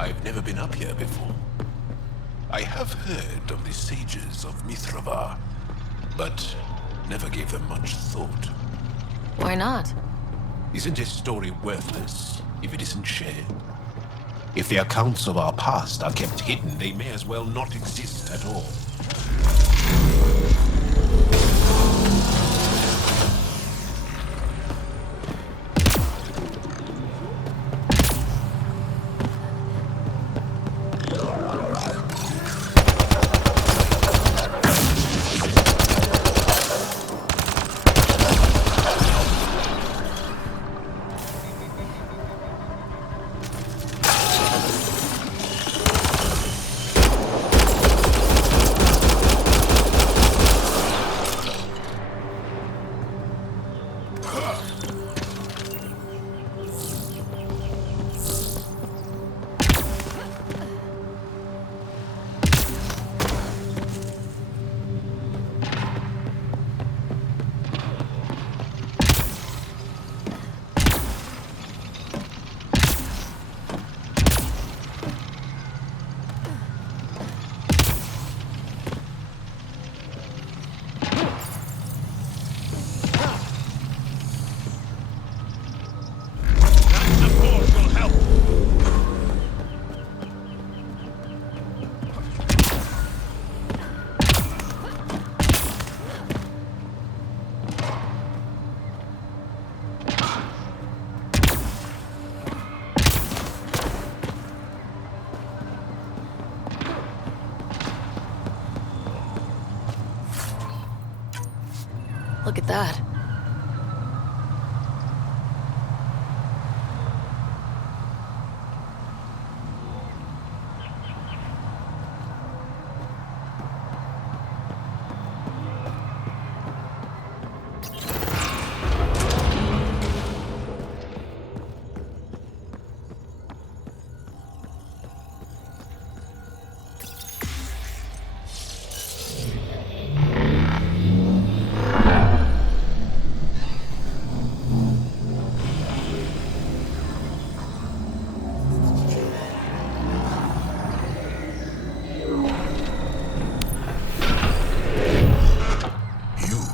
I've never been up here before. I have heard of the sages of Mithravar, but never gave them much thought. Why not? Isn't a story worthless if it isn't shared? If the accounts of our past are kept hidden, they may as well not exist at all. Look at that.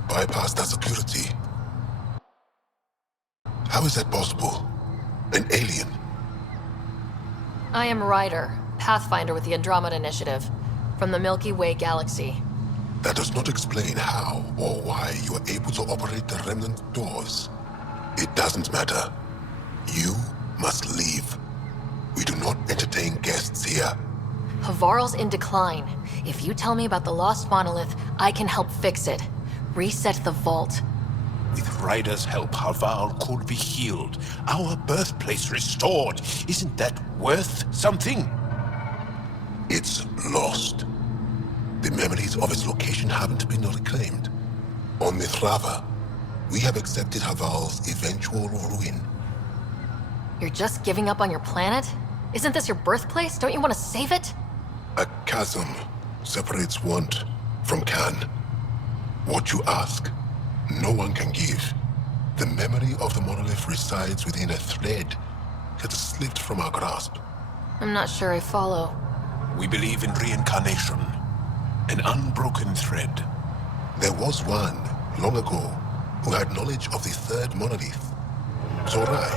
Bypass that security. How is that possible? An alien? I am Ryder, Pathfinder with the Andromeda Initiative, from the Milky Way galaxy. That does not explain how or why you are able to operate the remnant doors. It doesn't matter. You must leave. We do not entertain guests here. Havarl's in decline. If you tell me about the lost monolith, I can help fix it. Reset the vault. With Ryder's help, Havarl could be healed. Our birthplace restored. Isn't that worth something? It's lost. The memories of its location haven't been reclaimed. On Mithravar, we have accepted Havarl's eventual ruin. You're just giving up on your planet? Isn't this your birthplace? Don't you want to save it? A chasm separates want from can. What you ask, no one can give. The memory of the monolith resides within a thread that has slipped from our grasp. I'm not sure I follow. We believe in reincarnation. An unbroken thread. There was one, long ago, who had knowledge of the third monolith. Zorai,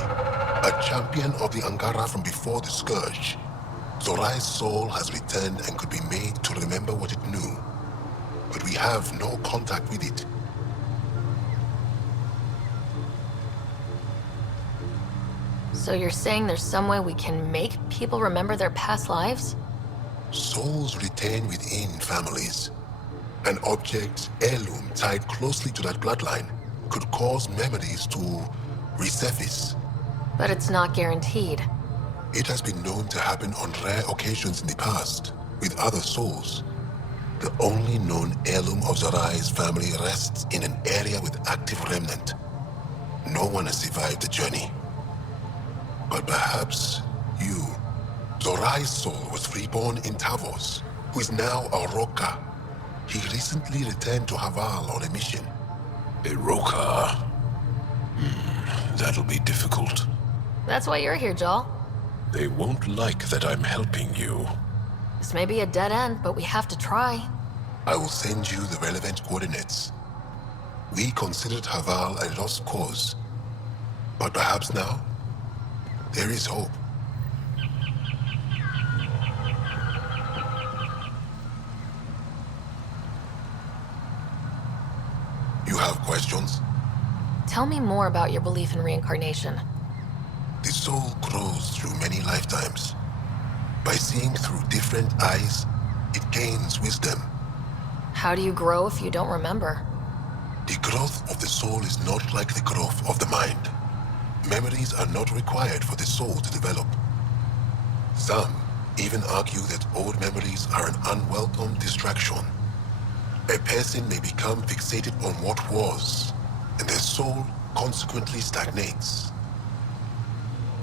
a champion of the Angara from before the Scourge. Zorai's soul has returned and could be made to remember what it knew. But we have no contact with it. So you're saying there's some way we can make people remember their past lives? Souls retain within families. An object, heirloom tied closely to that bloodline could cause memories to resurface. But it's not guaranteed. It has been known to happen on rare occasions in the past, with other souls. The only known heirloom of Zorai's family rests in an area with active remnant. No one has survived the journey. But perhaps you. Zorai's soul was reborn in Tavos, who is now a Roka. He recently returned to Havarl on a mission. A Roka? That'll be difficult. That's why you're here, Jal. They won't like that I'm helping you. This may be a dead end, but we have to try. I will send you the relevant coordinates. We considered Haval a lost cause, but perhaps now, there is hope. You have questions? Tell me more about your belief in reincarnation. The soul grows through many lifetimes. By seeing through different eyes, it gains wisdom. How do you grow if you don't remember? The growth of the soul is not like the growth of the mind. Memories are not required for the soul to develop. Some even argue that old memories are an unwelcome distraction. A person may become fixated on what was, and their soul consequently stagnates.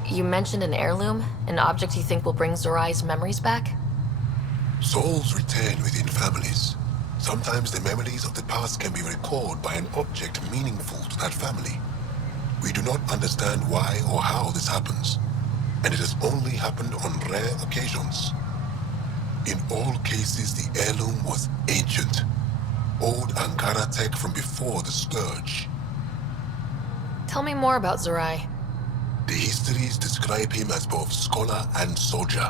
You mentioned an heirloom, an object you think will bring Zorai's memories back? Souls return within families. Sometimes the memories of the past can be recalled by an object meaningful to that family. We do not understand why or how this happens, and it has only happened on rare occasions. In all cases, the heirloom was ancient. Old Ankara tech from before the Scourge. Tell me more about Zorai. The histories describe him as both scholar and soldier.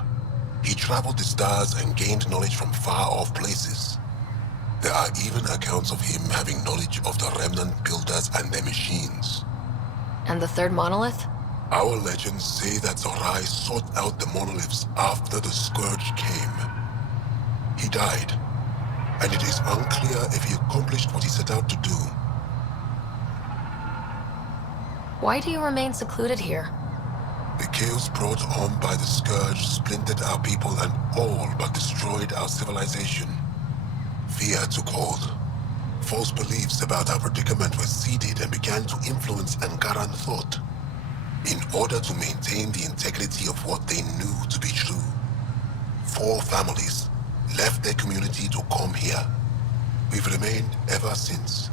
He traveled the stars and gained knowledge from far-off places. There are even accounts of him having knowledge of the remnant builders and their machines. And the third monolith? Our legends say that Zorai sought out the monoliths after the Scourge came. He died, and it is unclear if he accomplished what he set out to do. Why do you remain secluded here? The chaos brought on by the Scourge splintered our people and all but destroyed our civilization. Fear took hold. False beliefs about our predicament were seeded and began to influence Ankaran thought. In order to maintain the integrity of what they knew to be true, 4 families left their community to come here. We've remained ever since.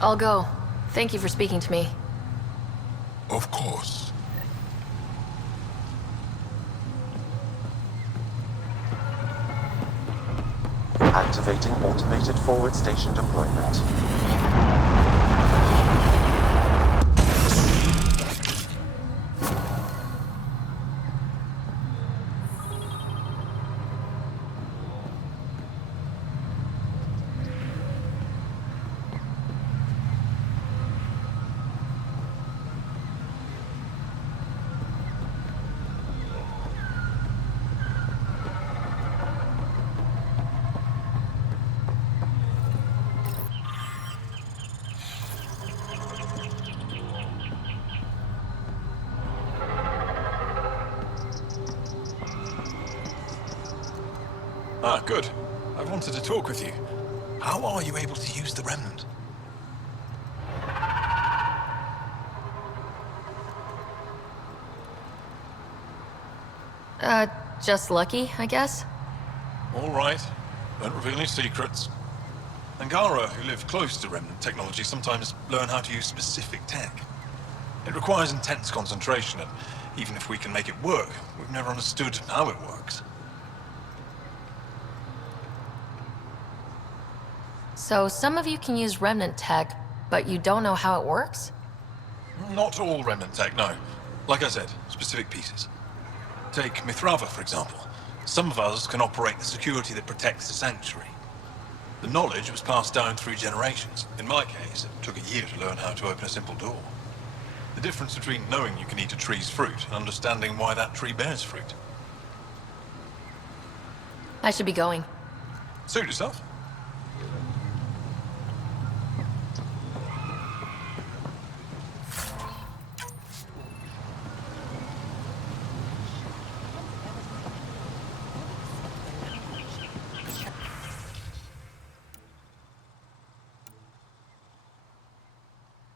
I'll go. Thank you for speaking to me. Of course. Activating automated forward station deployment. Ah, good. I wanted to talk with you. How are you able to use the remnant? Just lucky, I guess? All right. Don't reveal any secrets. Angara, who live close to remnant technology, sometimes learn how to use specific tech. It requires intense concentration, and even if we can make it work, we've never understood how it works. So some of you can use remnant tech, but you don't know how it works? Not all remnant tech, no. Like I said, specific pieces. Take Mithrava, for example. Some of us can operate the security that protects the sanctuary. The knowledge was passed down through generations. In my case, it took a year to learn how to open a simple door. The difference between knowing you can eat a tree's fruit and understanding why that tree bears fruit. I should be going. Suit yourself.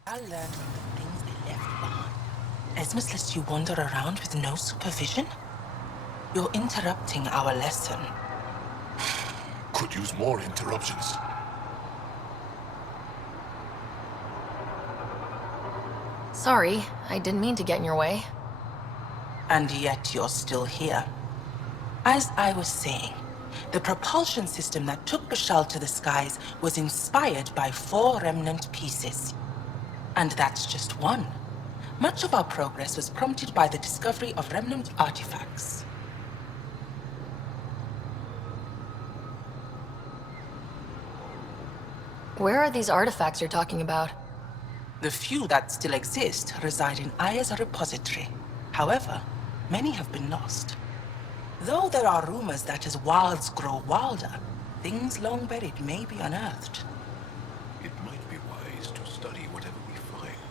I'll learn from the things they left behind. Esmus lets you wander around with no supervision? You're interrupting our lesson. Could use more interruptions. Sorry, I didn't mean to get in your way. And yet you're still here. As I was saying, the propulsion system that took Bashal to the skies was inspired by 4 remnant pieces. And that's just one. Much of our progress was prompted by the discovery of remnant artifacts. Where are these artifacts you're talking about? The few that still exist reside in Aya's repository. However, many have been lost. Though there are rumors that as wilds grow wilder, things long buried may be unearthed. It might be wise to study whatever we find.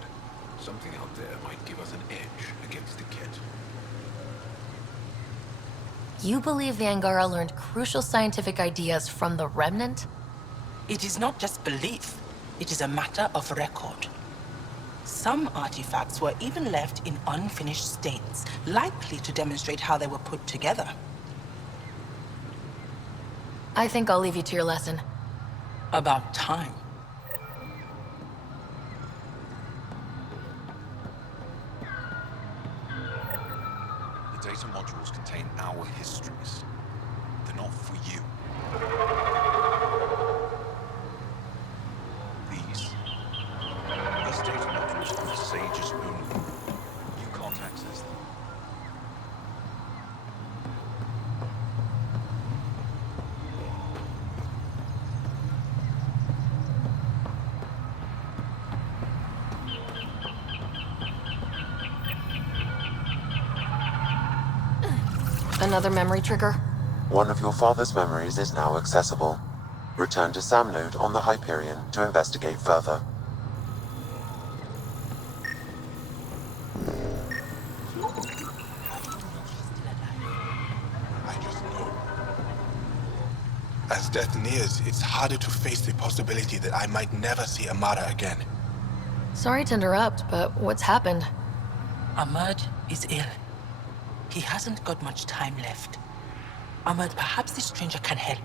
Something out there might give us an edge against the Ket. You believe the Angara learned crucial scientific ideas from the Remnant? It is not just belief, it is a matter of record. Some artifacts were even left in unfinished states, likely to demonstrate how they were put together. I think I'll leave you to your lesson. About time. The data modules contain our histories. They're not for you. These data modules are for sages only. You can't access them. Another memory trigger? One of your father's memories is now accessible. Return to Sam Node on the Hyperion to investigate further. I just know. As death nears, it's harder to face the possibility that I might never see Amara again. Sorry to interrupt, but what's happened? Ahmad is ill. He hasn't got much time left. Ahmad, perhaps this stranger can help.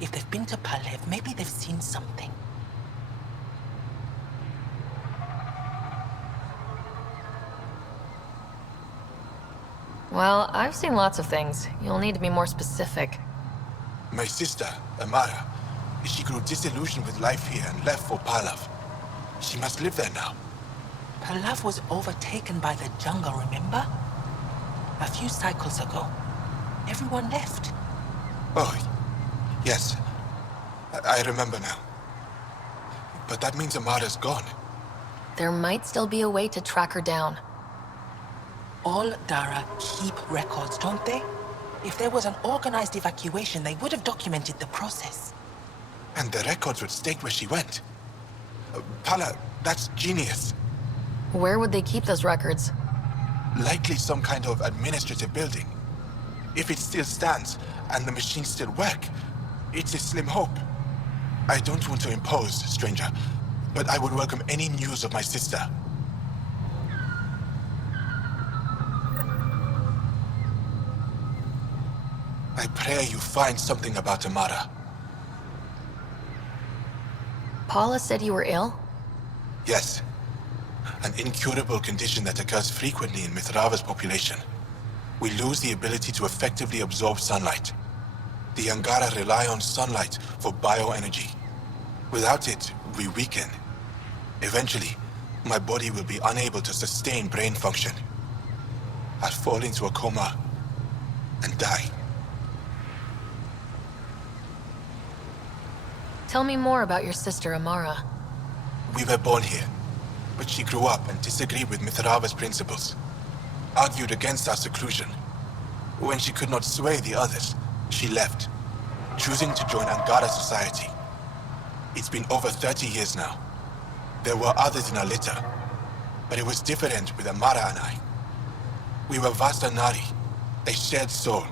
If they've been to Palev, maybe they've seen something. Well, I've seen lots of things. You'll need to be more specific. My sister, Amara, she grew disillusioned with life here and left for Palav. She must live there now. Palav was overtaken by the jungle, remember? A few cycles ago. Everyone left. Oh, yes. I remember now. But that means Amara's gone. There might still be a way to track her down. All Dara keep records, don't they? If there was an organized evacuation, they would have documented the process. And the records would state where she went. Pala, that's genius. Where would they keep those records? Likely some kind of administrative building. If it still stands, and the machines still work, it's a slim hope. I don't want to impose, stranger, but I would welcome any news of my sister. I pray you find something about Amara. Paula said you were ill? Yes. An incurable condition that occurs frequently in Mithrava's population. We lose the ability to effectively absorb sunlight. The Angara rely on sunlight for bioenergy. Without it, we weaken. Eventually, my body will be unable to sustain brain function. I'll fall into a coma and die. Tell me more about your sister, Amara. We were born here, but she grew up and disagreed with Mithrava's principles. Argued against our seclusion. When she could not sway the others, she left, choosing to join Angara society. It's been over 30 years now. There were others in our litter, but it was different with Amara and I. We were Vastanari, a shared soul.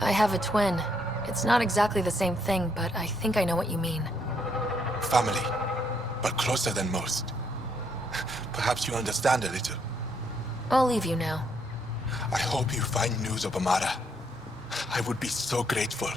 I have a twin. It's not exactly the same thing, but I think I know what you mean. Family, but closer than most. Perhaps you understand a little. I'll leave you now. I hope you find news of Amara. I would be so grateful.